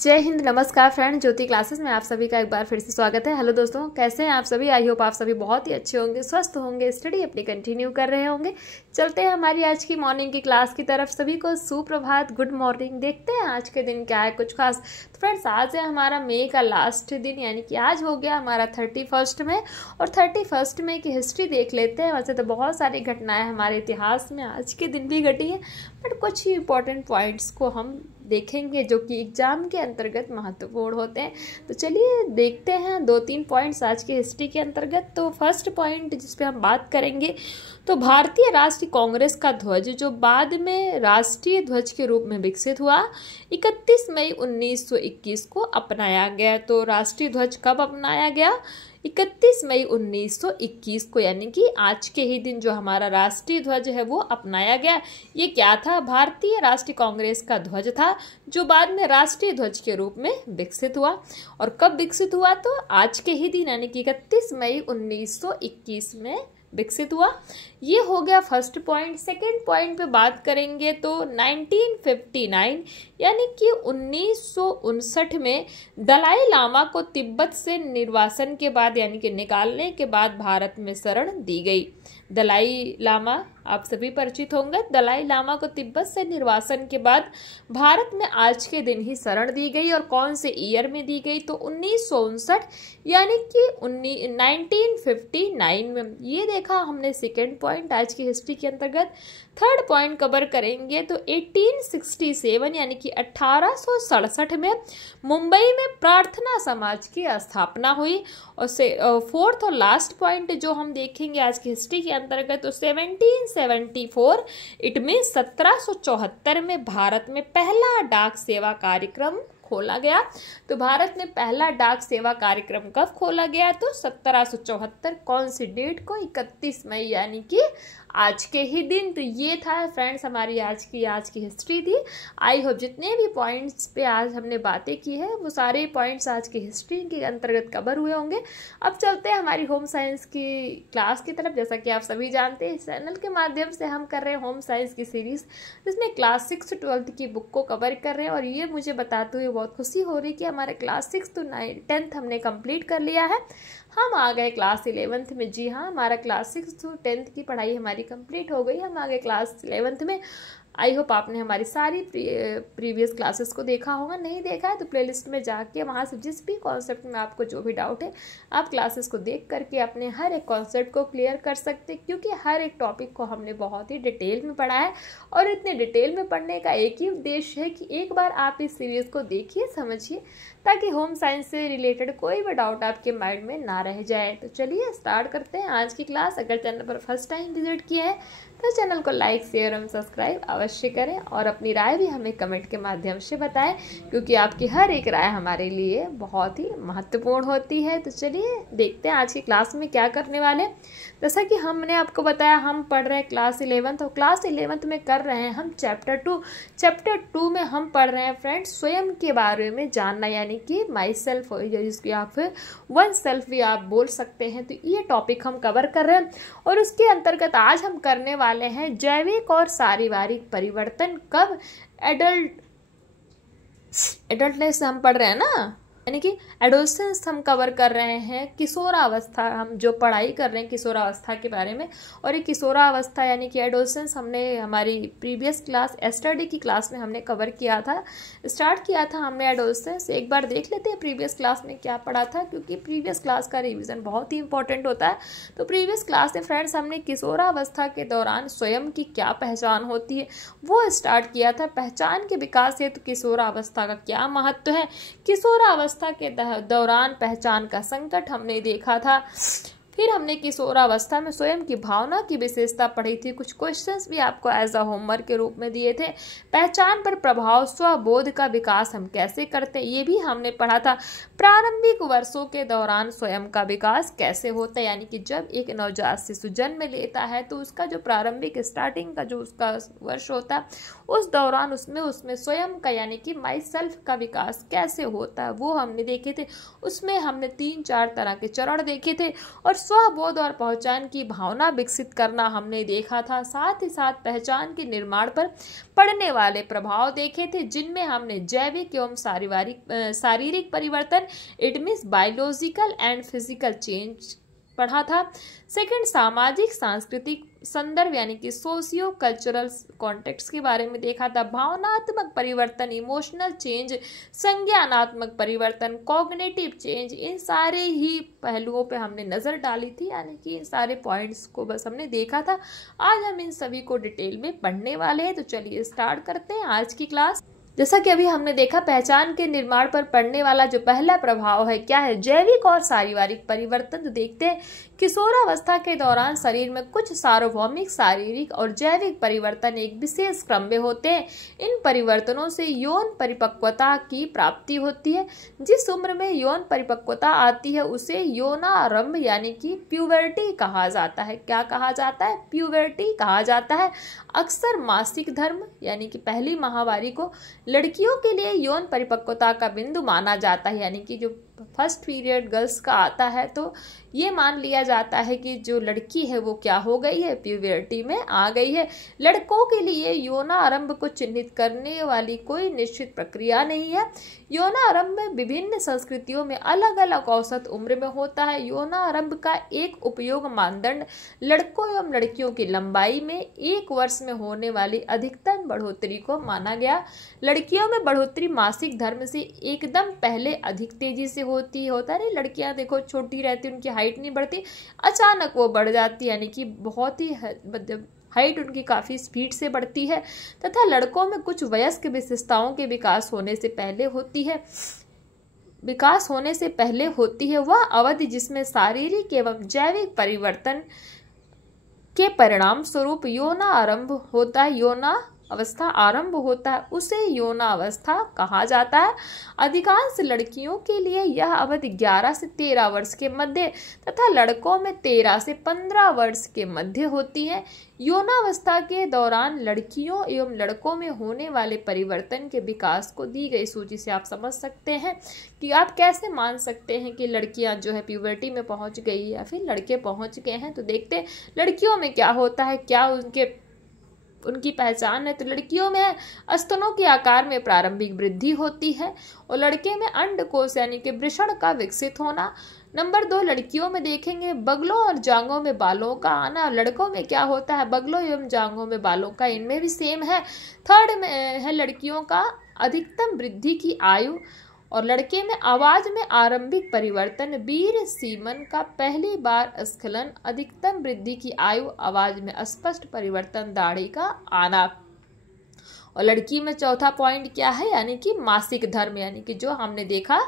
जय हिंद। नमस्कार फ्रेंड, ज्योति क्लासेस में आप सभी का एक बार फिर से स्वागत है। हेलो दोस्तों, कैसे हैं आप सभी? आई होप आप सभी बहुत ही अच्छे होंगे, स्वस्थ होंगे, स्टडी अपनी कंटिन्यू कर रहे होंगे। चलते हैं हमारी आज की मॉर्निंग की क्लास की तरफ। सभी को सुप्रभात, गुड मॉर्निंग। देखते हैं आज के दिन क्या है कुछ खास। तो फ्रेंड्स, आज है हमारा मई का लास्ट दिन, यानी कि आज हो गया हमारा 31 मई। और 31 मई की हिस्ट्री देख लेते हैं। वैसे तो बहुत सारी घटनाएं हमारे इतिहास में आज के दिन भी घटी हैं, बट कुछ ही इंपॉर्टेंट पॉइंट्स को हम देखेंगे जो कि एग्जाम के अंतर्गत महत्वपूर्ण होते हैं। तो चलिए देखते हैं 2-3 पॉइंट्स आज की हिस्ट्री के अंतर्गत। तो फर्स्ट पॉइंट जिस पे हम बात करेंगे, तो भारतीय राष्ट्रीय कांग्रेस का ध्वज जो बाद में राष्ट्रीय ध्वज के रूप में विकसित हुआ, 31 मई 1921 को अपनाया गया। तो राष्ट्रीय ध्वज कब अपनाया गया? 31 मई 1921 को, यानी कि आज के ही दिन जो हमारा राष्ट्रीय ध्वज है वो अपनाया गया। ये क्या था? भारतीय राष्ट्रीय कांग्रेस का ध्वज था जो बाद में राष्ट्रीय ध्वज के रूप में विकसित हुआ। और कब विकसित हुआ? तो आज के ही दिन, यानी कि 31 मई 1921 में विकसित हुआ। ये हो गया फर्स्ट पॉइंट। सेकेंड पॉइंट पे बात करेंगे तो 1959 यानी कि 1959 में दलाई लामा को तिब्बत से निर्वासन के बाद, यानी कि निकालने के बाद भारत में शरण दी गई। दलाई लामा आप सभी परिचित होंगे। दलाई लामा को तिब्बत से निर्वासन के बाद भारत में आज के दिन ही शरण दी गई। और कौन से ईयर में दी गई? तो 1959 यानी कि 1959 में। ये देखा हमने सेकेंड पॉइंट आज की हिस्ट्री के अंतर्गत। थर्ड पॉइंट कवर करेंगे तो 1867 यानी कि 1867 में मुंबई में प्रार्थना समाज की स्थापना हुई। और फोर्थ और लास्ट पॉइंट जो हम देखेंगे आज की हिस्ट्री के अंतर्गत, तो 1774 इट मीन 1774 में भारत में पहला डाक सेवा कार्यक्रम खोला गया। तो भारत में पहला डाक सेवा कार्यक्रम कब खोला गया? तो 1774। कौन सी डेट को? 31 मई, यानी कि आज के ही दिन। तो ये था फ्रेंड्स हमारी आज की हिस्ट्री थी। आई होप जितने भी पॉइंट्स पे आज हमने बातें की है वो सारे पॉइंट्स आज की हिस्ट्री के अंतर्गत कवर हुए होंगे। अब चलते हैं हमारी होम साइंस की क्लास की तरफ। जैसा कि आप सभी जानते हैं, इस चैनल के माध्यम से हम कर रहे हैं होम साइंस की सीरीज, जिसमें क्लास 6 to 12 की बुक को कवर कर रहे हैं। और ये मुझे बताते हुए बहुत खुशी हो रही कि हमारे क्लास 6 to 10th हमने कंप्लीट कर लिया है। हम आ गए क्लास 11th में। जी हाँ, हमारा क्लास 6 to 10th की पढ़ाई हमारी कंप्लीट हो गई। हम आ गए क्लास 11th में। आई होप आपने हमारी सारी प्रीवियस क्लासेस को देखा होगा। नहीं देखा है तो प्लेलिस्ट में जाके वहाँ से जिस भी कॉन्सेप्ट में आपको जो भी डाउट है, आप क्लासेस को देख करके अपने हर एक कॉन्सेप्ट को क्लियर कर सकते हैं। क्योंकि हर एक टॉपिक को हमने बहुत ही डिटेल में पढ़ा है। और इतने डिटेल में पढ़ने का एक ही उद्देश्य है कि एक बार आप इस सीरीज़ को देखिए, समझिए, ताकि होम साइंस से रिलेटेड कोई भी डाउट आपके माइंड में ना रह जाए। तो चलिए स्टार्ट करते हैं आज की क्लास। अगर चैनल पर फर्स्ट टाइम विजिट किया है तो चैनल को लाइक, शेयर एवं सब्सक्राइब अवश्य करें। और अपनी राय भी हमें कमेंट के माध्यम से बताएं, क्योंकि आपकी हर एक राय हमारे लिए बहुत ही महत्वपूर्ण होती है। तो चलिए देखते हैं आज की क्लास में क्या करने वाले। जैसा कि हमने आपको बताया, हम पढ़ रहे हैं क्लास 11th। और क्लास 11th में कर रहे हैं हम चैप्टर 2। चैप्टर 2 में हम पढ़ रहे हैं फ्रेंड्स स्वयं के बारे में जानना, यानी कि माई सेल्फ, जिसकी आप फिर वन सेल्फ भी आप बोल सकते हैं। तो ये टॉपिक हम कवर कर रहे हैं। और उसके अंतर्गत आज हम करने वाले हैं जैविक और पारिवारिक परिवर्तन। कब? एडल्टनेस हम पढ़ रहे हैं ना, यानी कि एडोलेसेंस हम कवर कर रहे हैं। किशोरावस्था हम जो पढ़ाई कर रहे हैं किशोरावस्था के बारे में। और ये किशोरावस्था यानी कि एडोलेसेंस हमने हमारी प्रीवियस क्लास एस्टरडे की क्लास में हमने कवर किया था, स्टार्ट किया था हमने एडोलेसेंस। एक बार देख लेते हैं प्रीवियस क्लास में क्या पढ़ा था, क्योंकि प्रीवियस क्लास का रिविजन बहुत ही इंपॉर्टेंट होता है। तो प्रीवियस क्लास में फ्रेंड्स हमने किशोरावस्था के दौरान स्वयं की क्या पहचान होती है वो स्टार्ट किया था। पहचान के विकास हेतु किशोरावस्था का क्या महत्व है, किशोरावस्था के दौरान पहचान का संकट हमने देखा था। फिर हमने किशोरावस्था में स्वयं की भावना की विशेषता पढ़ी थी। कुछ क्वेश्चंस भी आपको एज अ होमवर्क के रूप में दिए थे। पहचान पर प्रभाव, स्वबोध का विकास हम कैसे करते हैं ये भी हमने पढ़ा था। प्रारंभिक वर्षों के दौरान स्वयं का विकास कैसे होता है, यानी कि जब एक नवजात शिशु जन्म लेता है तो उसका जो प्रारंभिक स्टार्टिंग का जो उसका वर्ष होता है, उस दौरान उसमें स्वयं का यानी कि माई सेल्फ का विकास कैसे होता है वो हमने देखे थे। उसमें हमने 3-4 तरह के चरण देखे थे। और स्वबोध और पहचान की भावना विकसित करना हमने देखा था। साथ ही साथ पहचान के निर्माण पर पड़ने वाले प्रभाव देखे थे, जिनमें हमने जैविक एवं शारीरिक परिवर्तन, it means biological and physical change पढ़ा था। सेकंड, सामाजिक सांस्कृतिक संदर्भ यानी कि सोशियो कल्चरल कॉन्टेक्स्ट के बारे में देखा था। भावनात्मक परिवर्तन, इमोशनल चेंज, संज्ञानात्मक परिवर्तन, कॉग्निटिव चेंज, इन सारे ही पहलुओं पे हमने नज़र डाली थी, यानी कि इन सारे पॉइंट्स को बस हमने देखा था। आज हम इन सभी को डिटेल में पढ़ने वाले हैं, तो चलिए स्टार्ट करते हैं आज की क्लास। जैसा कि अभी हमने देखा, पहचान के निर्माण पर पड़ने वाला जो पहला प्रभाव है क्या है, जैविक और शारीरिक परिवर्तन। तो देखते हैं, किशोरावस्था के दौरान शरीर में कुछ सार्वभौमिक शारीरिक और जैविक परिवर्तन एक विशेष क्रम में होते हैं। इन परिवर्तनों से यौन परिपक्वता की प्राप्ति होती है। जिस उम्र में यौन परिपक्वता आती है उसे यौनारंभ यानी कि प्यूबर्टी कहा जाता है। क्या कहा जाता है? प्यूबर्टी कहा जाता है। अक्सर मासिक धर्म यानी कि पहली माहवारी को लड़कियों के लिए यौन परिपक्वता का बिंदु माना जाता है, यानी कि जो फर्स्ट पीरियड गर्ल्स का आता है तो ये मान लिया जाता है कि जो लड़की है वो क्या हो गई है, प्यूबर्टी में आ गई है। लड़कों के लिए यौनारंभ को चिन्हित करने वाली कोई निश्चित प्रक्रिया नहीं है। यौनारंभ विभिन्न संस्कृतियों में अलग अलग औसत उम्र में होता है। यौनारंभ का एक उपयोग मानदंड लड़कों एवं लड़कियों की लंबाई में 1 वर्ष में होने वाली अधिकतम बढ़ोतरी को माना गया। लड़कियों में बढ़ोतरी मासिक धर्म से एकदम पहले अधिक तेजी से होता है। लड़कियां देखो छोटी रहती, उनकी हाइट नहीं बढ़ती, अचानक वो बढ़ जाती है, यानी कि बहुत ही हाइट उनकी काफ़ी स्पीड से बढ़ती है। तथा लड़कों में कुछ वयस्क विशेषताओं के विकास होने से पहले होती है वह अवधि जिसमें शारीरिक एवं जैविक परिवर्तन के परिणाम स्वरूप यौनारंभ होता है, यौना अवस्था आरंभ होता है, उसे यौनावस्था कहा जाता है। अधिकांश लड़कियों के लिए यह अवधि 11 से 13 वर्ष के मध्य तथा लड़कों में 13 से 15 वर्ष के मध्य होती है। यौनावस्था के दौरान लड़कियों एवं लड़कों में होने वाले परिवर्तन के विकास को दी गई सूची से आप समझ सकते हैं कि आप कैसे मान सकते हैं कि लड़कियां जो है प्यूबर्टी में पहुंच गई या फिर लड़के पहुंच गए हैं। तो देखते हैं लड़कियों में क्या होता है, क्या उनकी पहचान है। तो लड़कियों में स्तनों के आकार में प्रारंभिक वृद्धि होती है और लड़के में अंडकोश यानी कि वृषण का विकसित होना। नंबर 2, लड़कियों में देखेंगे बगलों और जांघों में बालों का आना। लड़कों में क्या होता है, बगलों एवं जांघों में बालों का, इनमें भी सेम है। थर्ड में है लड़कियों का अधिकतम वृद्धि की आयु और लड़के में आवाज में आरंभिक परिवर्तन, वीर सीमन का पहली बार स्खलन, अधिकतम वृद्धि की आयु, आवाज में स्पष्ट परिवर्तन, दाढ़ी का आना। और लड़की में चौथा पॉइंट क्या है, यानी कि मासिक धर्म, यानी कि जो हमने देखा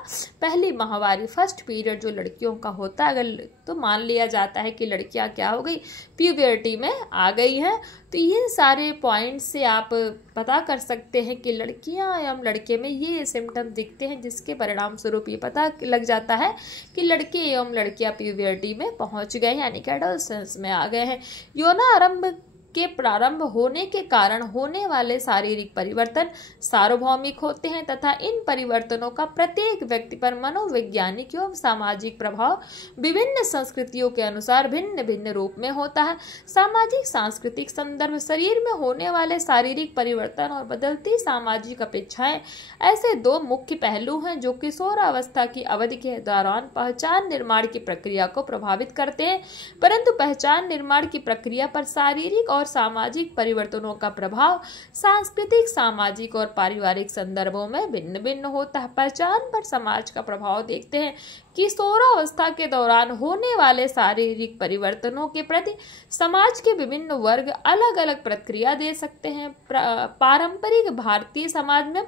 पहली माहवारी फर्स्ट पीरियड जो लड़कियों का होता है, अगर तो मान लिया जाता है कि लड़कियां क्या हो गई, प्यूबर्टी में आ गई हैं। तो ये सारे पॉइंट से आप पता कर सकते हैं कि लड़कियां एवं लड़के में ये सिम्टम दिखते हैं, जिसके परिणाम स्वरूप ये पता लग जाता है कि लड़के एवं लड़कियां प्यूबर्टी में पहुंच गए, यानी कि एडोलसेंस में आ गए हैं। यौनारंभ के प्रारंभ होने के कारण होने वाले शारीरिक परिवर्तन सार्वभौमिक होते हैं तथा इन परिवर्तनों का प्रत्येक व्यक्ति पर मनोवैज्ञानिक एवं सामाजिक प्रभाव विभिन्न संस्कृतियों के अनुसार भिन्न भिन्न रूप में होता है। सामाजिक सांस्कृतिक संदर्भ, शरीर में होने वाले शारीरिक परिवर्तन और बदलती सामाजिक अपेक्षाएं ऐसे 2 मुख्य पहलू हैं जो किशोरावस्था की अवधि के दौरान पहचान निर्माण की प्रक्रिया को प्रभावित करते हैं। परंतु पहचान निर्माण की प्रक्रिया पर शारीरिक और सामाजिक परिवर्तनों का प्रभाव सांस्कृतिक, सामाजिक और पारिवारिक संदर्भों में भिन्न भिन्न होता है। पहचान पर समाज का प्रभाव देखते हैं। किशोरावस्था के दौरान होने वाले शारीरिक परिवर्तनों के प्रति समाज के विभिन्न वर्ग अलग अलग प्रतिक्रिया दे सकते हैं। पारंपरिक भारतीय समाज में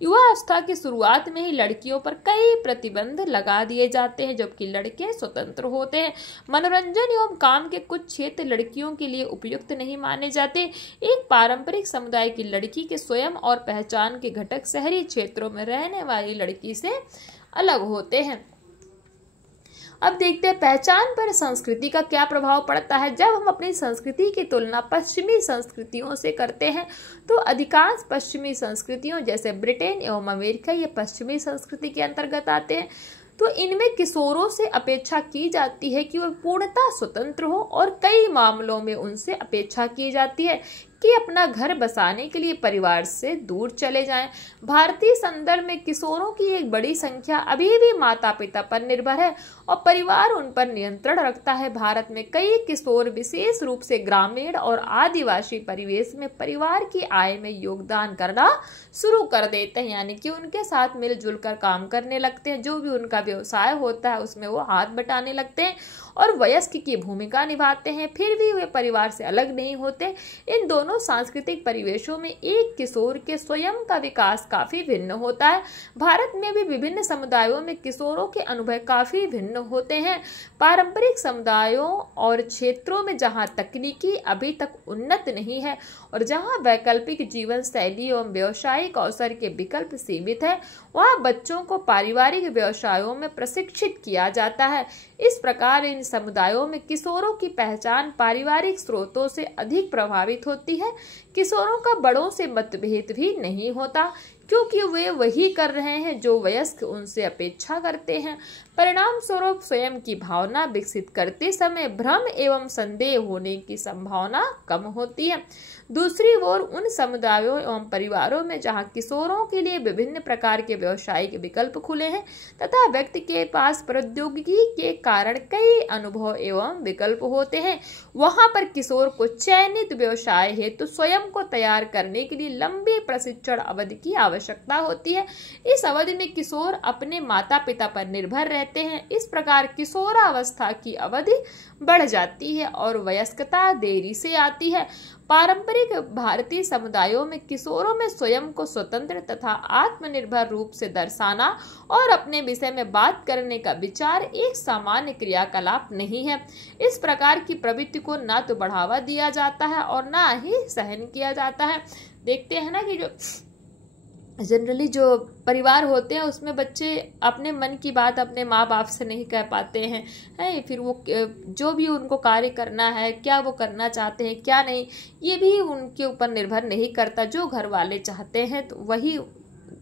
युवावस्था की शुरुआत में ही लड़कियों पर कई प्रतिबंध लगा दिए जाते हैं, जबकि लड़के स्वतंत्र होते हैं। मनोरंजन एवं काम के कुछ क्षेत्र लड़कियों के लिए उपयुक्त नहीं माने जाते। एक पारंपरिक समुदाय की लड़की के स्वयं और पहचान के घटक शहरी क्षेत्रों में रहने वाली लड़की से अलग होते हैं। अब देखते हैं पहचान पर संस्कृति का क्या प्रभाव पड़ता है। जब हम अपनी संस्कृति की तुलना पश्चिमी संस्कृतियों से करते हैं तो अधिकांश पश्चिमी संस्कृतियों जैसे ब्रिटेन एवं अमेरिका ये पश्चिमी संस्कृति के अंतर्गत आते हैं। तो इनमें किशोरों से अपेक्षा की जाती है कि वे पूर्णतः स्वतंत्र हो और कई मामलों में उनसे अपेक्षा की जाती है कि अपना घर बसाने के लिए परिवार से दूर चले जाएं। भारतीय संदर्भ में किशोरों की एक बड़ी संख्या अभी भी माता पिता पर निर्भर है और परिवार उन पर नियंत्रण रखता है। भारत में कई किशोर विशेष रूप से ग्रामीण और आदिवासी परिवेश में परिवार की आय में योगदान करना शुरू कर देते हैं, यानी कि उनके साथ मिलजुल कर काम करने लगते हैं। जो भी उनका व्यवसाय होता है उसमें वो हाथ बटाने लगते हैं और वयस्क की भूमिका निभाते हैं। फिर भी वे परिवार से अलग नहीं होते। इन दोनों सांस्कृतिक परिवेशों में एक किशोर के स्वयं का विकास काफी भिन्न होता है। भारत में भी विभिन्न समुदायों में किशोरों के अनुभव काफी भिन्न होते हैं। पारंपरिक समुदायों और क्षेत्रों में जहां तकनीकी अभी तक उन्नत नहीं है और जहां वैकल्पिक जीवन शैली एवं व्यवसायिक अवसर के विकल्प सीमित है, वहां बच्चों को पारिवारिक व्यवसायों में प्रशिक्षित किया जाता है। इस प्रकार इन समुदायों में किशोरों की पहचान पारिवारिक स्रोतों से अधिक प्रभावित होती है। किशोरों का बड़ों से मतभेद भी नहीं होता क्योंकि वे वही कर रहे हैं जो वयस्क उनसे अपेक्षा करते हैं। परिणाम स्वरूप स्वयं की भावना विकसित करते समय भ्रम एवं संदेह होने की संभावना कम होती है। दूसरी ओर उन समुदायों एवं परिवारों में जहां किशोरों के लिए विभिन्न प्रकार के व्यवसायिक विकल्प खुले हैं तथा व्यक्ति के पास प्रौद्योगिकी के कारण कई अनुभव एवं विकल्प होते हैं, वहां पर किशोर को चयनित व्यवसाय हेतु स्वयं को तैयार करने के लिए लंबी प्रशिक्षण अवधि की आवश्यकता होती है। इस अवधि में किशोर अपने माता पिता पर निर्भर रहते हैं। इस प्रकार किशोरावस्था की अवधि बढ़ जाती है और वयस्कता देरी से आती है। पारंपरिक भारतीय समुदायों में किशोरों में स्वयं को स्वतंत्र तथा आत्मनिर्भर रूप से दर्शाना और अपने विषय में बात करने का विचार एक सामान्य क्रियाकलाप नहीं है। इस प्रकार की प्रवृत्ति को ना तो बढ़ावा दिया जाता है और ना ही सहन किया जाता है। देखते हैं ना कि जो जनरली जो परिवार होते हैं उसमें बच्चे अपने मन की बात अपने माँ बाप से नहीं कह पाते हैं, फिर वो जो भी उनको कार्य करना है, क्या वो करना चाहते हैं क्या नहीं, ये भी उनके ऊपर निर्भर नहीं करता। जो घर वाले चाहते हैं तो वही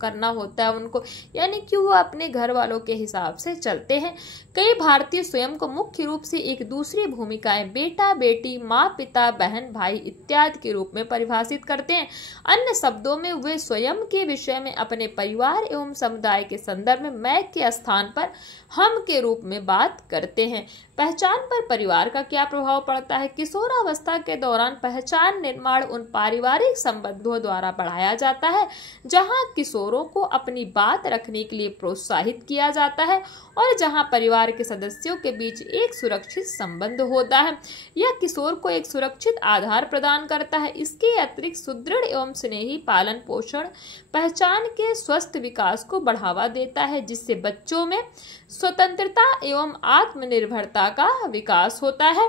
करना होता है उनको, यानी कि वो अपने घर वालों के हिसाब से चलते हैं। कई भारतीय स्वयं को मुख्य रूप से एक दूसरी भूमिकाएं बेटा बेटी, माँ पिता, बहन भाई इत्यादि के रूप में परिभाषित करते हैं। अन्य शब्दों में वे स्वयं के विषय में अपने परिवार एवं समुदाय के संदर्भ में मैं के स्थान पर हम के रूप में बात करते हैं। पहचान पर परिवार का क्या प्रभाव पड़ता है? किशोरावस्था के दौरान पहचान निर्माण उन पारिवारिक संबंधों द्वारा बढ़ाया जाता है जहां किशोरों को अपनी बात रखने के लिए प्रोत्साहित किया जाता है और जहां परिवार के सदस्यों के बीच एक सुरक्षित संबंध होता है। यह किशोर को एक सुरक्षित आधार प्रदान करता है। इसके अतिरिक्त सुदृढ़ एवं स्नेही पालन पोषण पहचान के स्वस्थ विकास को बढ़ावा देता है, जिससे बच्चों में स्वतंत्रता एवं आत्मनिर्भरता का विकास होता है।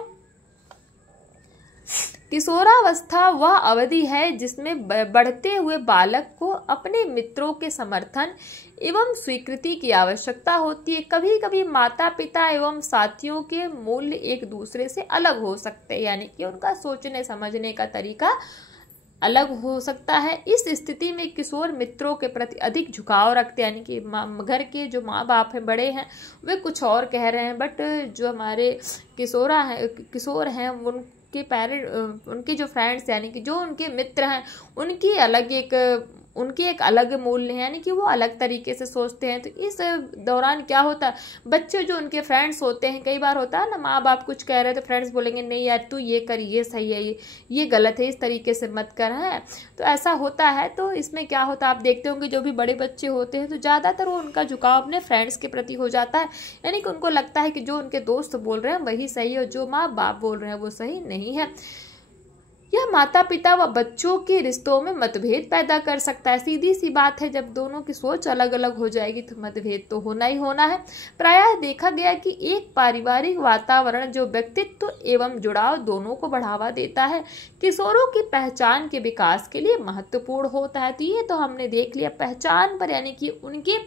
किशोरावस्था वह अवधि है जिसमें बढ़ते हुए बालक को अपने मित्रों के समर्थन एवं स्वीकृति की आवश्यकता होती है। कभी कभी माता पिता एवं साथियों के मूल्य एक दूसरे से अलग हो सकते हैं, यानी कि उनका सोचने समझने का तरीका अलग हो सकता है। इस स्थिति में किशोर मित्रों के प्रति अधिक झुकाव रखते हैं, यानी कि घर के जो माँ बाप हैं, बड़े हैं, वे कुछ और कह रहे हैं, बट जो हमारे किशोर हैं उनके पेरेंट, उनके जो फ्रेंड्स यानी कि जो उनके मित्र हैं उनके एक अलग मूल्य है, यानी कि वो अलग तरीके से सोचते हैं। तो इस दौरान क्या होता है, बच्चे जो उनके फ्रेंड्स होते हैं, कई बार होता है ना, माँ बाप कुछ कह रहे हैं तो फ्रेंड्स बोलेंगे नहीं यार तू ये कर, ये सही है, ये गलत है, इस तरीके से मत कर, है तो ऐसा होता है। तो इसमें क्या होता है, आप देखते होंगे जो भी बड़े बच्चे होते हैं तो ज़्यादातर वो उनका झुकाव अपने फ्रेंड्स के प्रति हो जाता है, यानी कि उनको लगता है कि जो उनके दोस्त बोल रहे हैं वही सही है और जो माँ बाप बोल रहे हैं वो सही नहीं है। यह माता पिता व बच्चों के रिश्तों में मतभेद पैदा कर सकता है। सीधी सी बात है, जब दोनों की सोच अलग अलग हो जाएगी तो मतभेद तो होना ही होना है। प्रायः देखा गया कि एक पारिवारिक वातावरण जो व्यक्तित्व एवं जुड़ाव दोनों को बढ़ावा देता है, किशोरों की पहचान के विकास के लिए महत्वपूर्ण होता है। तो ये तो हमने देख लिया पहचान पर, यानी कि उनकी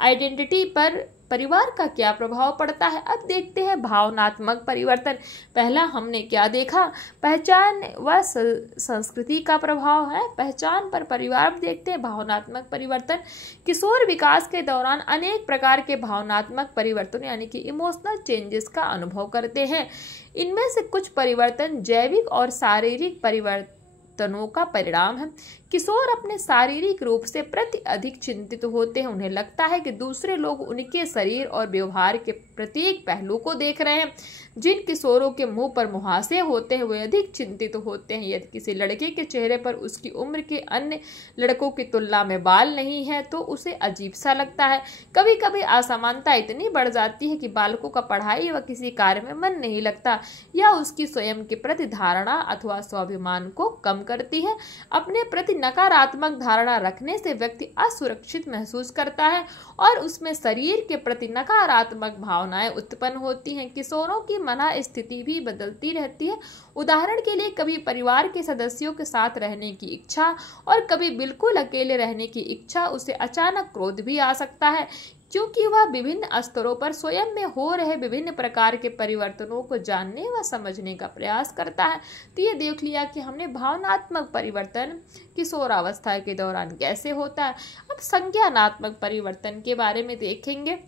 आइडेंटिटी पर परिवार का क्या प्रभाव पड़ता है। अब देखते हैं भावनात्मक परिवर्तन। पहला हमने क्या देखा, पहचान व संस्कृति का प्रभाव है, पहचान पर परिवार। अब देखते हैं भावनात्मक परिवर्तन। किशोर विकास के दौरान अनेक प्रकार के भावनात्मक परिवर्तन यानी कि इमोशनल चेंजेस का अनुभव करते हैं। इनमें से कुछ परिवर्तन जैविक और शारीरिक परिवर्तनों का परिणाम है। किशोर अपने शारीरिक रूप से प्रति अधिक चिंतित होते हैं। उन्हें लगता है कि दूसरे लोग उनके शरीर और व्यवहार के प्रत्येक पहलू को देख रहे हैं। जिन किशोरों के मुंह पर मुहासे होते हैं वे अधिक चिंतित होते हैं। यदि किसी लड़के के चेहरे पर उसकी उम्र के अन्य लड़कों की तुलना में बाल नहीं है तो उसे अजीब सा लगता है। कभी कभी असमानता इतनी बढ़ जाती है कि बालकों का पढ़ाई व किसी कार्य में मन नहीं लगता या उसकी स्वयं के प्रति धारणा अथवा स्वाभिमान को कम करती है। अपने प्रति नकारात्मक धारणा रखने से व्यक्ति असुरक्षित महसूस करता है और उसमें शरीर के प्रति नकारात्मक भावनाएं उत्पन्न होती हैं। किशोरों की मन स्थिति भी बदलती रहती है। उदाहरण के लिए कभी परिवार के सदस्यों के साथ रहने की इच्छा और कभी बिल्कुल अकेले रहने की इच्छा। उसे अचानक क्रोध भी आ सकता है क्योंकि वह विभिन्न स्तरों पर स्वयं में हो रहे विभिन्न प्रकार के परिवर्तनों को जानने व समझने का प्रयास करता है। तो ये देख लिया कि हमने भावनात्मक परिवर्तन किशोरावस्था के दौरान कैसे होता है। अब संज्ञानात्मक परिवर्तन के बारे में देखेंगे।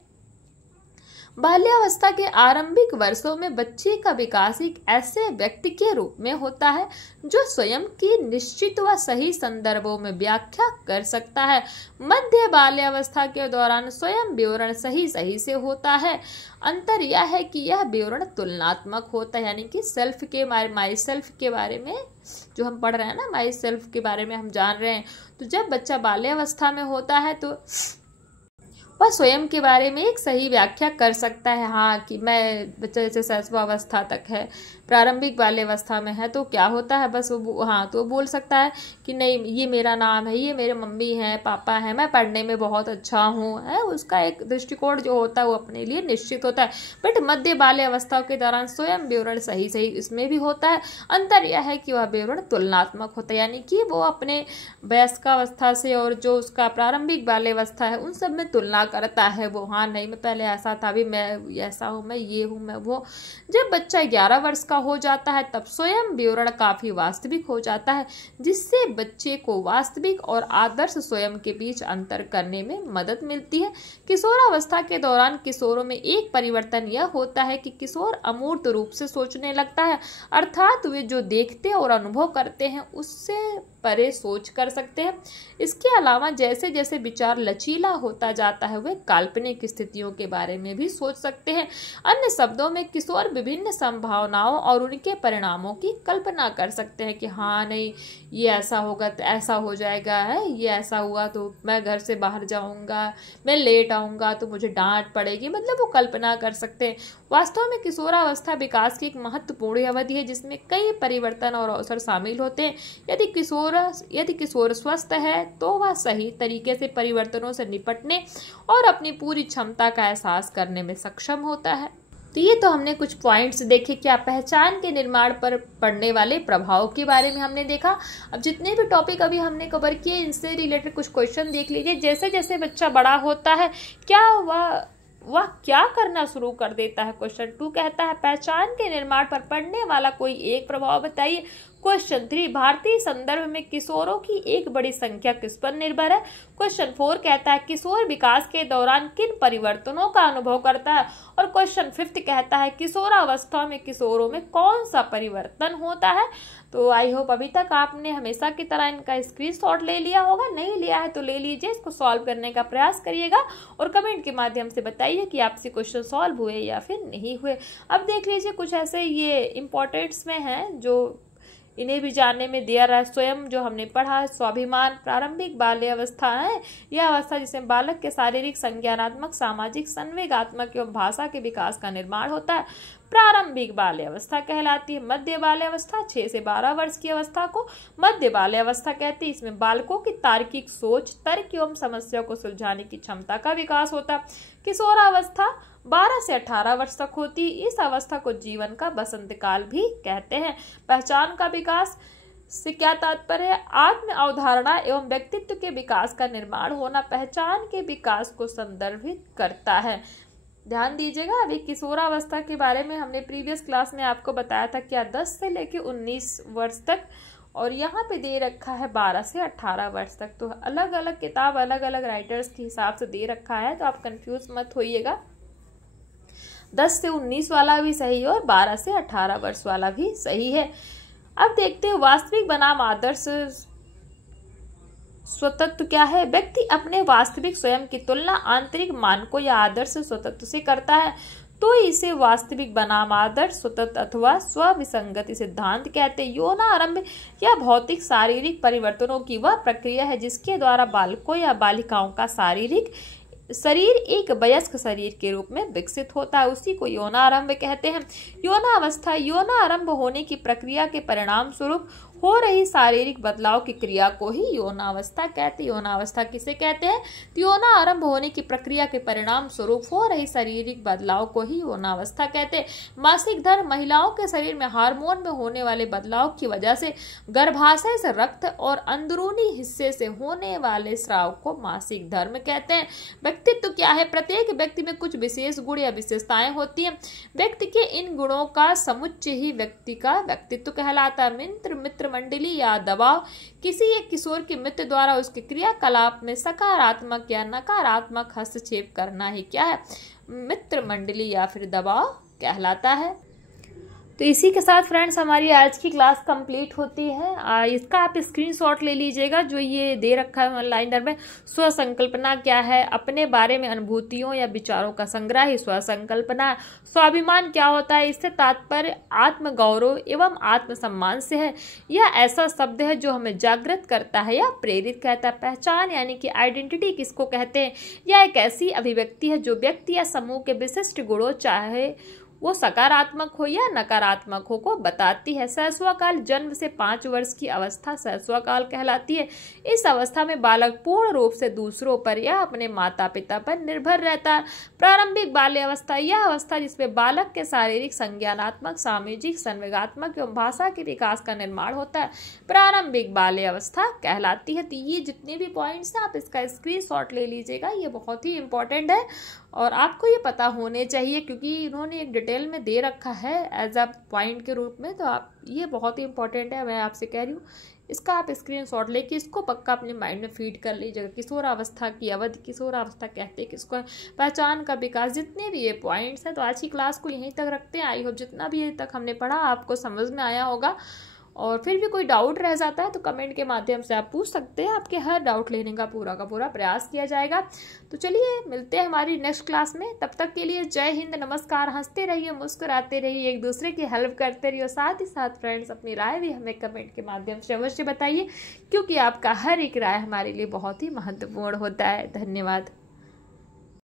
बाल्यावस्था के आरंभिक वर्षों में बच्चे का विकास एक ऐसे व्यक्ति के रूप में होता है जो स्वयं की निश्चित व सही संदर्भों में व्याख्या कर सकता है। मध्य बाल्यावस्था के दौरान स्वयं विवरण सही से होता है। अंतर यह है कि यह विवरण तुलनात्मक होता है, यानी कि सेल्फ के बारे माई सेल्फ के बारे में जो हम पढ़ रहे हैं ना, माई सेल्फ के बारे में हम जान रहे हैं। तो जब बच्चा बाल्यावस्था में होता है तो वह स्वयं के बारे में एक सही व्याख्या कर सकता है। हाँ कि मैं बच्चा जैसे शैशवावस्था तक है, प्रारंभिक बाल्यावस्था में है तो क्या होता है, बस वो हाँ तो बोल सकता है कि नहीं ये मेरा नाम है, ये मेरे मम्मी हैं, पापा हैं, मैं पढ़ने में बहुत अच्छा हूँ, है उसका एक दृष्टिकोण जो होता है वो अपने लिए निश्चित होता है। बट मध्य बाल्यावस्था के दौरान स्वयं विवरण सही इसमें भी होता है। अंतर यह है कि वह विवरण तुलनात्मक होता है, यानी कि वो अपने वयस्कावस्था से और जो उसका प्रारंभिक बाल्यावस्था है उन सब में तुलना करता है। वो हाँ नहीं मैं पहले ऐसा था, अभी मैं ऐसा हूँ, मैं ये हूँ, मैं वो। जब बच्चा 11 वर्ष का हो जाता है तब स्वयं विवरण काफी वास्तविक हो जाता है, जिससे बच्चे को वास्तविक और आदर्श स्वयं के बीच अंतर करने में मदद मिलती है। किशोरावस्था के दौरान किशोरों में एक परिवर्तन यह होता है कि किशोर अमूर्त रूप से सोचने लगता है, अर्थात वे जो देखते और अनुभव करते हैं उससे परे सोच कर सकते हैं। इसके अलावा जैसे जैसे विचार लचीला होता जाता है वे काल्पनिक स्थितियों के बारे में भी सोच सकते हैं। अन्य शब्दों में किशोर विभिन्न संभावनाओं और उनके परिणामों की कल्पना कर सकते हैं कि हाँ नहीं ये ऐसा होगा तो ऐसा हो जाएगा, है ये ऐसा हुआ तो मैं घर से बाहर जाऊंगा, मैं लेट आऊंगा तो मुझे डांट पड़ेगी, मतलब वो कल्पना कर सकते हैं। वास्तव में किशोरावस्था विकास की एक महत्वपूर्ण अवधि है जिसमें कई परिवर्तन और अवसर शामिल होते हैं। यदि किशोर स्वस्थ है तो वह सही तरीके से परिवर्तनों से निपटने और अपनी पूरी क्षमता का एहसास करने में सक्षम होता है। तो ये तो हमने कुछ पॉइंट्स देखे, क्या पहचान के निर्माण पर पड़ने वाले प्रभाव के बारे में हमने देखा। अब जितने भी टॉपिक अभी हमने कवर किए इनसे रिलेटेड कुछ क्वेश्चन देख लीजिए। जैसे जैसे बच्चा बड़ा होता है क्या वह क्या करना शुरू कर देता है। क्वेश्चन 2 कहता है पहचान के निर्माण पर पड़ने वाला कोई एक प्रभाव बताइए। क्वेश्चन 3 भारतीय संदर्भ में किशोरों की एक बड़ी संख्या किस पर निर्भर है। क्वेश्चन 4 कहता है किशोर विकास के दौरान किन परिवर्तनों का अनुभव करता है। और क्वेश्चन 5 कहता है किशोरावस्था में किशोरों में कौन सा परिवर्तन होता है। तो आई होप अभी तक आपने हमेशा की तरह इनका स्क्रीनशॉट ले लिया होगा, नहीं लिया है तो ले लीजिए, इसको सॉल्व करने का प्रयास करिएगा और कमेंट के माध्यम से बताइए कि आपसे क्वेश्चन सॉल्व हुए या फिर नहीं हुए। अब देख लीजिए कुछ ऐसे ये इंपॉर्टेंट्स में हैं जो इन्हें भी जानने में दिया रहा है। स्वयं जो हमने पढ़ा है, स्वाभिमान, प्रारंभिक बाल्यावस्था है यह अवस्था जिसमें बालक के शारीरिक, संज्ञानात्मक, सामाजिक, संवेगात्मक एवं भाषा के विकास का निर्माण होता है। प्रारंभिक बाल्यावस्था कहलाती है। मध्य बाल्यावस्था 6 से 12 वर्ष की अवस्था को मध्य बाल्यावस्था कहते हैं। इसमें बालकों की तार्किक सोच, तर्क एवं समस्या को सुलझाने की क्षमता का विकास होता है। किशोरावस्था 12 से 18 वर्ष तक होती है। इस अवस्था को जीवन का बसंत काल भी कहते हैं। पहचान का विकास से क्या तात्पर्य है। आत्म अवधारणा एवं व्यक्तित्व के विकास का निर्माण होना पहचान के विकास को संदर्भित करता है। ध्यान दीजिएगा। अभी किशोरावस्था के बारे में हमने प्रीवियस क्लास में आपको बताया था क्या 10 से लेकर 19 वर्ष तक, और यहाँ पे दे रखा है 12 से 18 वर्ष तक। तो अलग अलग किताब अलग अलग राइटर्स के हिसाब से दे रखा है, तो आप कंफ्यूज मत होइएगा। 10 से 19 वाला भी सही है और 12 से 18 वर्ष वाला भी सही है। अब देखते हैं वास्तविक बनाम आदर्श स्वतत्व क्या है। व्यक्ति अपने वास्तविक स्वयं की तुलना आंतरिक मानकों या आदर्श स्वतत्व से करता है, तो इसे वास्तविक बनाम आदर्श स्वतंत्र अथवा स्व-विसंगति सिद्धांत कहते हैं। यौनारंभ या भौतिक शारीरिक परिवर्तनों की वह प्रक्रिया है जिसके द्वारा बालकों या बालिकाओं का शारीरिक शरीर एक वयस्क शरीर के रूप में विकसित होता है, उसी को यौनारंभ कहते हैं। यौनावस्था यौनारंभ होने की प्रक्रिया के परिणाम स्वरूप हो रही शारीरिक बदलाव की क्रिया को ही यौनावस्था कहते हैं। यौनावस्था किसे कहते हैं? तो यौना आरंभ होने की प्रक्रिया के परिणाम स्वरूप हो रही शारीरिक बदलाव को ही यौनावस्था कहते हैं। मासिक धर्म महिलाओं के शरीर में हार्मोन में होने वाले बदलाव की वजह से गर्भाशय से रक्त और अंदरूनी हिस्से से होने वाले स्राव को मासिक धर्म कहते हैं। व्यक्तित्व क्या है? प्रत्येक व्यक्ति में कुछ विशेष गुण या विशेषताएं होती हैं। व्यक्ति के इन गुणों का समुच्चय ही व्यक्ति का व्यक्तित्व कहलाता है। मित्र मंडली या दबाव किसी एक किशोर के मित्र द्वारा उसके क्रियाकलाप में सकारात्मक या नकारात्मक हस्तक्षेप करना ही क्या है? मित्र मंडली या फिर दबाव कहलाता है। तो इसी के साथ फ्रेंड्स हमारी आज की क्लास कंप्लीट होती है। इसका आप स्क्रीनशॉट ले लीजिएगा जो ये दे रखा है ऑनलाइनर में। स्व संकल्पना क्या है? अपने बारे में अनुभूतियों या विचारों का संग्रह ही स्व संकल्पना। स्वाभिमान क्या होता है? इससे तात्पर्य आत्मगौरव एवं आत्मसम्मान से है। यह ऐसा शब्द है जो हमें जागृत करता है या प्रेरित करता है। पहचान यानी कि आइडेंटिटी किसको कहते हैं? यह एक ऐसी अभिव्यक्ति है जो व्यक्ति या समूह के विशिष्ट गुणों, चाहे वो सकारात्मक हो या नकारात्मक हो, को बताती है। शैशवकाल जन्म से 5 वर्ष की अवस्था शैशवकाल कहलाती है। इस अवस्था में बालक पूर्ण रूप से दूसरों पर या अपने माता पिता पर निर्भर रहता है। प्रारंभिक बाल्यावस्था यह अवस्था जिसमें बालक के शारीरिक, संज्ञानात्मक, सामाजिक, संवेगात्मक एवं भाषा के विकास का निर्माण होता है, प्रारंभिक बाल्यावस्था कहलाती है। तो ये जितने भी पॉइंट्स हैं आप इसका स्क्रीनशॉट ले लीजिएगा, ये बहुत ही इंपॉर्टेंट है और आपको ये पता होने चाहिए क्योंकि इन्होंने एक डिटेल में दे रखा है एज अ पॉइंट के रूप में। तो आप ये बहुत ही इंपॉर्टेंट है, मैं आपसे कह रही हूँ इसका आप स्क्रीनशॉट लेके इसको पक्का अपने माइंड में फीड कर लीजिएगा। किशोरावस्था की अवधि, किशोरावस्था कहते हैं किसको, पहचान का विकास, जितने भी ये पॉइंट्स हैं। तो आज की क्लास को यहीं तक रखते हैं। आई होप जितना भी अभी तक हमने पढ़ा आपको समझ में आया होगा, और फिर भी कोई डाउट रह जाता है तो कमेंट के माध्यम से आप पूछ सकते हैं। आपके हर डाउट लेने का पूरा प्रयास किया जाएगा। तो चलिए मिलते हैं हमारी नेक्स्ट क्लास में। तब तक के लिए जय हिंद, नमस्कार। हंसते रहिए, मुस्कुराते रहिए, एक दूसरे की हेल्प करते रहिए। साथ ही साथ फ्रेंड्स अपनी राय भी हमें कमेंट के माध्यम से अवश्य बताइए क्योंकि आपका हर एक राय हमारे लिए बहुत ही महत्वपूर्ण होता है। धन्यवाद।